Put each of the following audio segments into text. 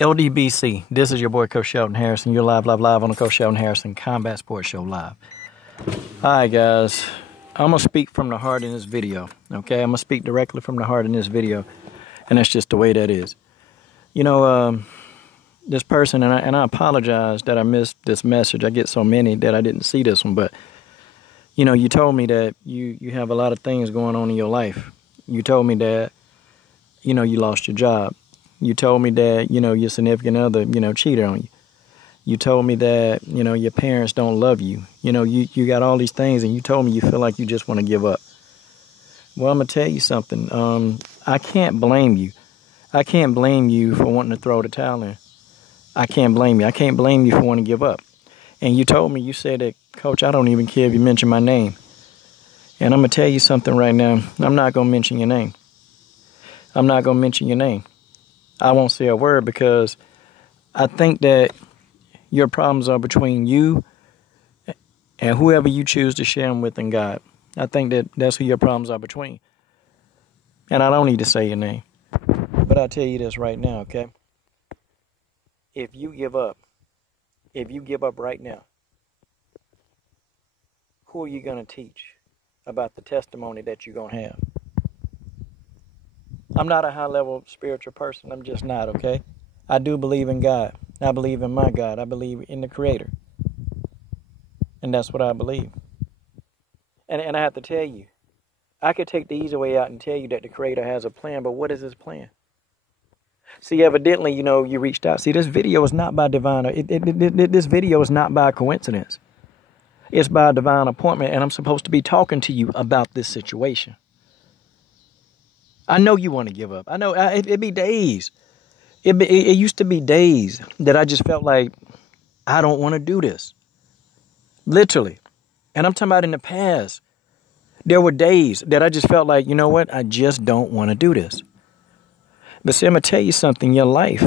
LDBC, this is your boy Coach Shelton Harrison. You're live on the Coach Shelton Harrison Combat Sports Show live. Hi guys, I'm going to speak from the heart in this video, okay? I'm going to speak directly from the heart in this video, and that's just the way that is. You know, this person, and I apologize that I missed this message. I get so many that I didn't see this one, but, you know, you told me that you have a lot of things going on in your life. You told me that, you know, you lost your job. You told me that, you know, your significant other, you know, cheated on you. You told me that, you know, your parents don't love you. You know, you got all these things, and you told me you feel like you just want to give up. Well, I'm going to tell you something. I can't blame you. I can't blame you for wanting to throw the towel in. I can't blame you. I can't blame you for wanting to give up. And you told me, you said that, Coach, I don't even care if you mention my name. And I'm going to tell you something right now. I'm not going to mention your name. I'm not going to mention your name. I won't say a word because I think that your problems are between you and whoever you choose to share them with and God. I think that that's who your problems are between. And I don't need to say your name. But I'll tell you this right now, okay? If you give up right now, who are you going to teach about the testimony that you're going to have? I'm not a high-level spiritual person. I'm just not, okay? I do believe in God. I believe in my God. I believe in the Creator. And that's what I believe. And I have to tell you, I could take the easy way out and tell you that the Creator has a plan, but what is His plan? See, evidently, you know, you reached out. See, this video is not by divine. This video is not by coincidence. It's by divine appointment, and I'm supposed to be talking to you about this situation. I know you want to give up. I know it'd be days. It used to be days that I just felt like I don't want to do this. Literally. And I'm talking about in the past. There were days that I just felt like, you know what? I just don't want to do this. But see, I'm going to tell you something. Your life,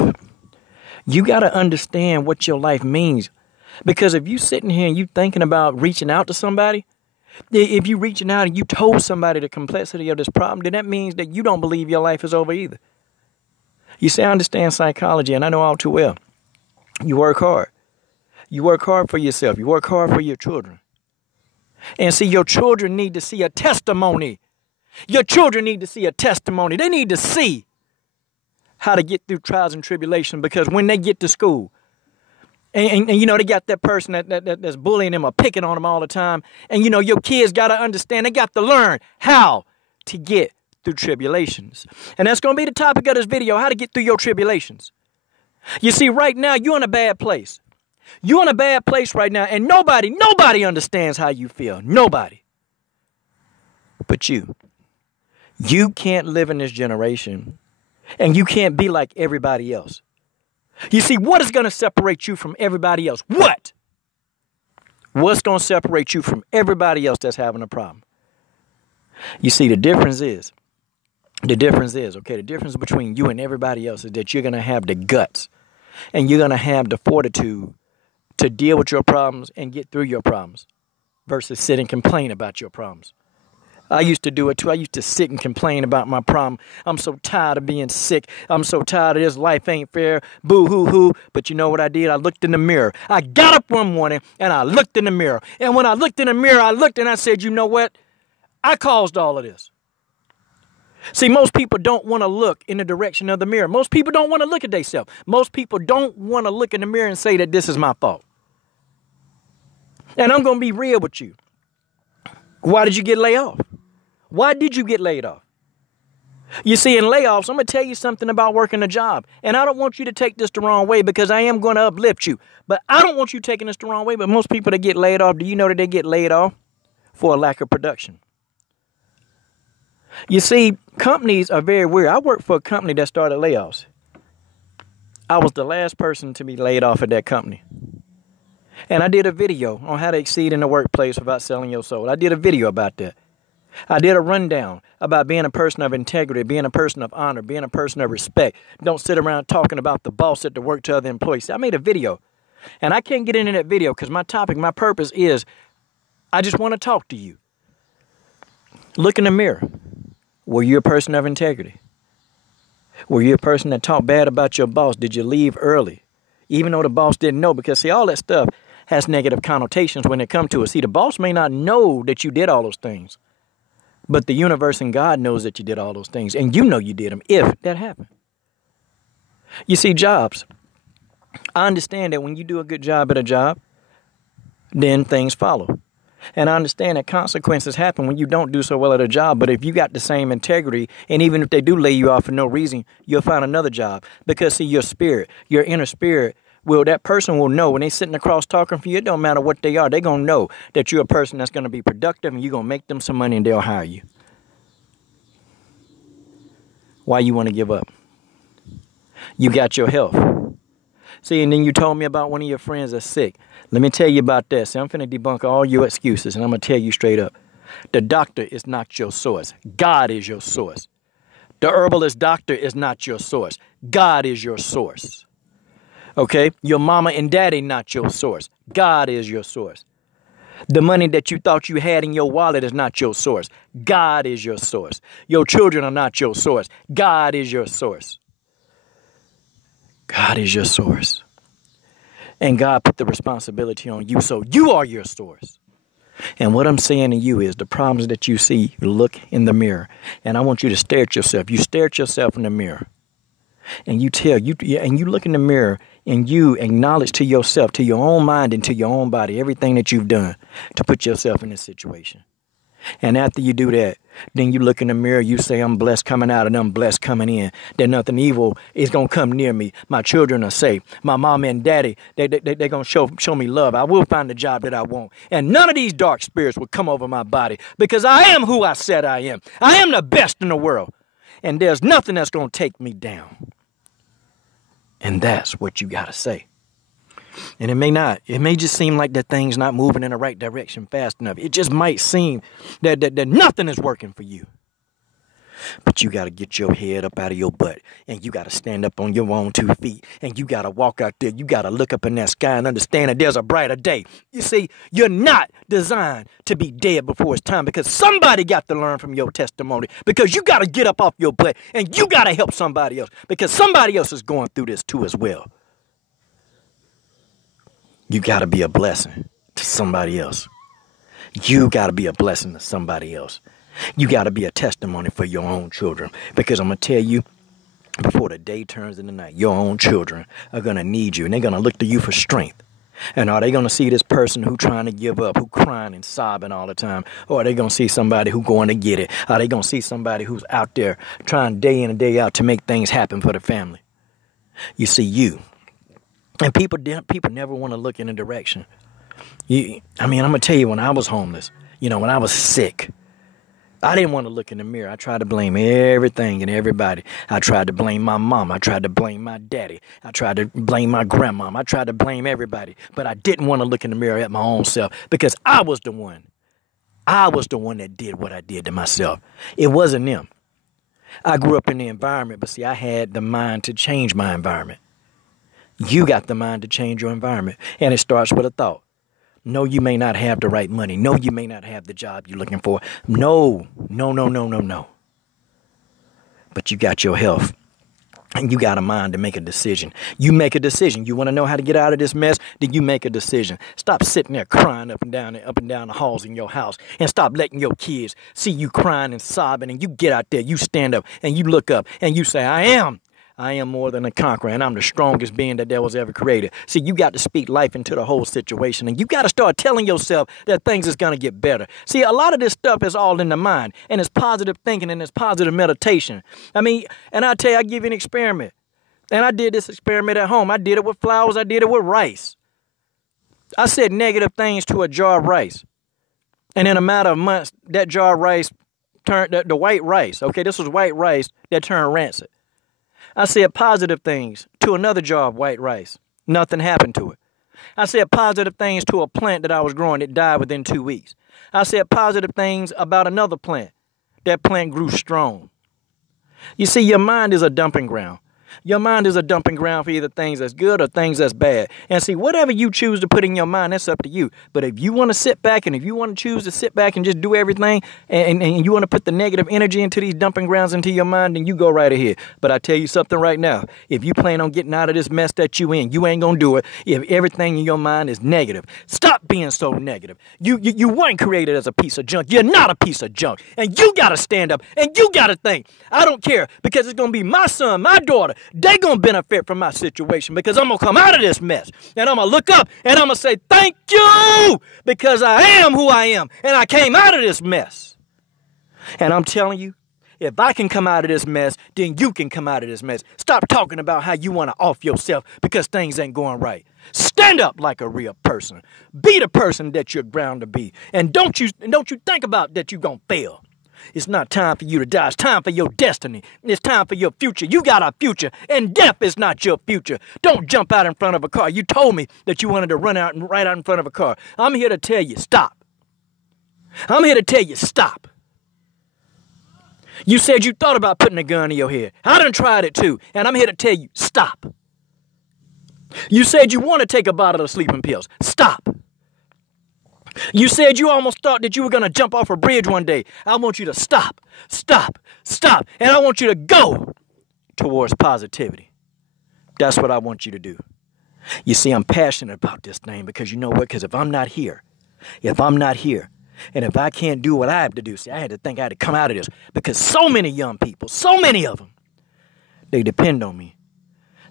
you got to understand what your life means. Because if you sitting here and you thinking about reaching out to somebody, if you reaching out and you told somebody the complexity of this problem, then that means that you don't believe your life is over either. You say, I understand psychology, and I know all too well. You work hard. You work hard for yourself. You work hard for your children. And see, your children need to see a testimony. Your children need to see a testimony. They need to see how to get through trials and tribulations, because when they get to school, and you know, they got that person that's bullying them or picking on them all the time. And, you know, your kids got to understand, they got to learn how to get through tribulations. And that's going to be the topic of this video, how to get through your tribulations. You see, right now, you're in a bad place. You're in a bad place right now, and nobody understands how you feel. Nobody. But you. You can't live in this generation, and you can't be like everybody else. You see, what is going to separate you from everybody else? What? What's going to separate you from everybody else that's having a problem? You see, the difference is, okay, the difference between you and everybody else is that you're going to have the guts and you're going to have the fortitude to deal with your problems and get through your problems versus sit and complain about your problems. I used to do it too. I used to sit and complain about my problem. I'm so tired of being sick. I'm so tired of this. Life ain't fair. Boo hoo hoo. But you know what I did? I looked in the mirror. I got up one morning and I looked in the mirror. And when I looked in the mirror, I looked and I said, you know what? I caused all of this. See, most people don't want to look in the direction of the mirror. Most people don't want to look at themselves. Most people don't want to look in the mirror and say that this is my fault. And I'm going to be real with you. Why did you get laid off? Why did you get laid off? You see, in layoffs, I'm going to tell you something about working a job. And I don't want you to take this the wrong way, because I am going to uplift you. But I don't want you taking this the wrong way. But most people that get laid off, do you know that they get laid off for a lack of production? You see, companies are very weird. I worked for a company that started layoffs. I was the last person to be laid off at that company. And I did a video on how to exceed in the workplace without selling your soul. I did a video about that. I did a rundown about being a person of integrity, being a person of honor, being a person of respect. Don't sit around talking about the boss at the work to other employees. I made a video, and I can't get into that video because my purpose is, I just want to talk to you. Look in the mirror. Were you a person of integrity? Were you a person that talked bad about your boss? Did you leave early? Even though the boss didn't know, because see, all that stuff has negative connotations when it comes to it. See, the boss may not know that you did all those things, but the universe and God knows that you did all those things, and you know you did them if that happened. You see, jobs. I understand that when you do a good job at a job, then things follow. And I understand that consequences happen when you don't do so well at a job. But if you got the same integrity, and even if they do lay you off for no reason, you'll find another job. Because, see, your spirit, your inner spirit, that person will know when they sitting across talking for you, it don't matter what they are. They're going to know that you're a person that's going to be productive and you're going to make them some money and they'll hire you. Why you want to give up? You got your health. See, and then you told me about one of your friends that's sick. Let me tell you about that. See, I'm finna debunk all your excuses, and I'm going to tell you straight up. The doctor is not your source. God is your source. The herbalist doctor is not your source. God is your source. Okay? Your mama and daddy not your source. God is your source. The money that you thought you had in your wallet is not your source. God is your source. Your children are not your source. God is your source. God is your source. And God put the responsibility on you, so you are your source. And what I'm saying to you is the problems that you see, you look in the mirror. And I want you to stare at yourself. You stare at yourself in the mirror. And you look in the mirror and you acknowledge to yourself, to your own mind and to your own body, everything that you've done to put yourself in this situation. And after you do that, then you look in the mirror, you say, I'm blessed coming out and I'm blessed coming in. That nothing evil is going to come near me. My children are safe. My mom and daddy, they're going to show me love. I will find the job that I want. And none of these dark spirits will come over my body because I am who I said I am. I am the best in the world. And there's nothing that's going to take me down. And that's what you got to say. And it may not. It may just seem like that thing's not moving in the right direction fast enough. It just might seem that nothing is working for you. But you got to get your head up out of your butt. And you got to stand up on your own 2 feet. And you got to walk out there. You got to look up in that sky and understand that there's a brighter day. You see, you're not designed to be dead before it's time. Because somebody got to learn from your testimony. Because you got to get up off your butt. And you got to help somebody else. Because somebody else is going through this too as well. You got to be a blessing to somebody else. You got to be a blessing to somebody else. You got to be a testimony for your own children. Because I'm going to tell you, before the day turns into night, your own children are going to need you. And they're going to look to you for strength. And are they going to see this person who trying to give up, who crying and sobbing all the time? Or are they going to see somebody who going to get it? Are they going to see somebody who's out there trying day in and day out to make things happen for the family? You see, you. And people never want to look in a direction. I'm going to tell you, when I was homeless, when I was sick, I didn't want to look in the mirror. I tried to blame everything and everybody. I tried to blame my mom. I tried to blame my daddy. I tried to blame my grandmom. I tried to blame everybody. But I didn't want to look in the mirror at my own self because I was the one. I was the one that did what I did to myself. It wasn't them. I grew up in the environment, but see, I had the mind to change my environment. You got the mind to change your environment. And it starts with a thought. No, you may not have the right money. No, you may not have the job you're looking for. No. But you got your health. And you got a mind to make a decision. You make a decision. You want to know how to get out of this mess? Then you make a decision. Stop sitting there crying up and down the halls in your house. And stop letting your kids see you crying and sobbing. And you get out there. You stand up and you look up and you say, I am more than a conqueror, and I'm the strongest being that there was ever created. See, you got to speak life into the whole situation, and you got to start telling yourself that things is going to get better. See, a lot of this stuff is all in the mind, and it's positive thinking, and it's positive meditation. And I tell you, I give you an experiment, and I did this experiment at home. I did it with flowers. I did it with rice. I said negative things to a jar of rice, and in a matter of months, that jar of rice turned, the white rice, okay, this was white rice, that turned rancid. I said positive things to another jar of white rice. Nothing happened to it. I said positive things to a plant that I was growing that died within 2 weeks. I said positive things about another plant. That plant grew strong. You see, your mind is a dumping ground. Your mind is a dumping ground for either things that's good or things that's bad. And see, whatever you choose to put in your mind, that's up to you. But if you want to sit back and if you want to choose to sit back and just do everything and you want to put the negative energy into these dumping grounds into your mind, then you go right ahead. But I tell you something right now. If you plan on getting out of this mess that you in, you ain't going to do it if everything in your mind is negative. Stop being so negative. You weren't created as a piece of junk. You're not a piece of junk. And you got to stand up and you got to think. I don't care because it's going to be my son, my daughter. They going to benefit from my situation because I'm going to come out of this mess. And I'm going to look up and I'm going to say, thank you, because I am who I am. And I came out of this mess. And I'm telling you, if I can come out of this mess, then you can come out of this mess. Stop talking about how you want to off yourself because things ain't going right. Stand up like a real person. Be the person that you're bound to be. And don't you think about that you're going to fail. It's not time for you to die. It's time for your destiny. It's time for your future. You got a future, and death is not your future. Don't jump out in front of a car. You told me that you wanted to run out and right out in front of a car. I'm here to tell you, stop. I'm here to tell you, stop. You said you thought about putting a gun in your head. I done tried it too, and I'm here to tell you, stop. You said you want to take a bottle of sleeping pills. Stop. You said you almost thought that you were going to jump off a bridge one day. I want you to stop, stop, stop. And I want you to go towards positivity. That's what I want you to do. You see, I'm passionate about this thing because you know what? Because if I'm not here, and if I can't do what I have to do, see, I had to think I had to come out of this because so many young people, so many of them, they depend on me.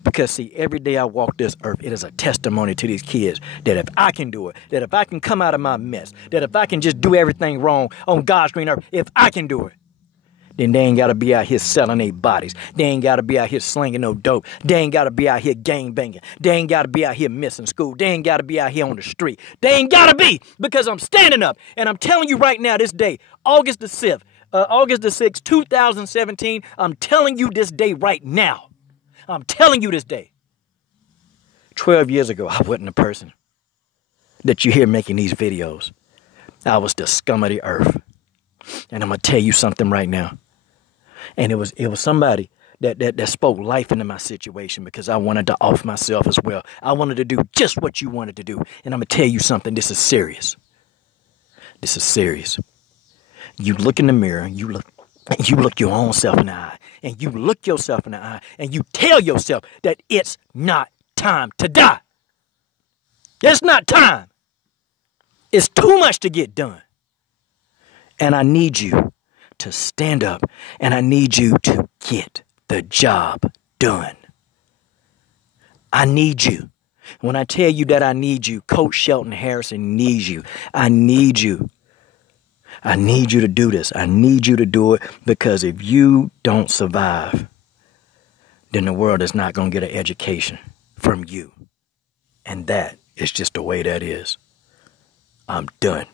Because, see, every day I walk this earth, it is a testimony to these kids that if I can do it, that if I can come out of my mess, that if I can just do everything wrong on God's green earth, if I can do it, then they ain't got to be out here selling their bodies. They ain't got to be out here slinging no dope. They ain't got to be out here gang banging. They ain't got to be out here missing school. They ain't got to be out here on the street. They ain't got to be because I'm standing up. And I'm telling you right now this day, August the 6th, 2017, I'm telling you this day right now. I'm telling you this day. 12 years ago, I wasn't the person that you hear making these videos. I was the scum of the earth. And I'm going to tell you something right now. And it was somebody that spoke life into my situation because I wanted to off myself as well. I wanted to do just what you wanted to do. And I'm going to tell you something. This is serious. This is serious. You look in the mirror, you look your own self in the eye, and you look yourself in the eye, and you tell yourself that it's not time to die. It's not time. It's too much to get done. And I need you to stand up, and I need you to get the job done. I need you. When I tell you that I need you, Coach Shelton Harrison needs you. I need you. I need you to do this. I need you to do it because if you don't survive, then the world is not going to get an education from you. And that is just the way that is. I'm done.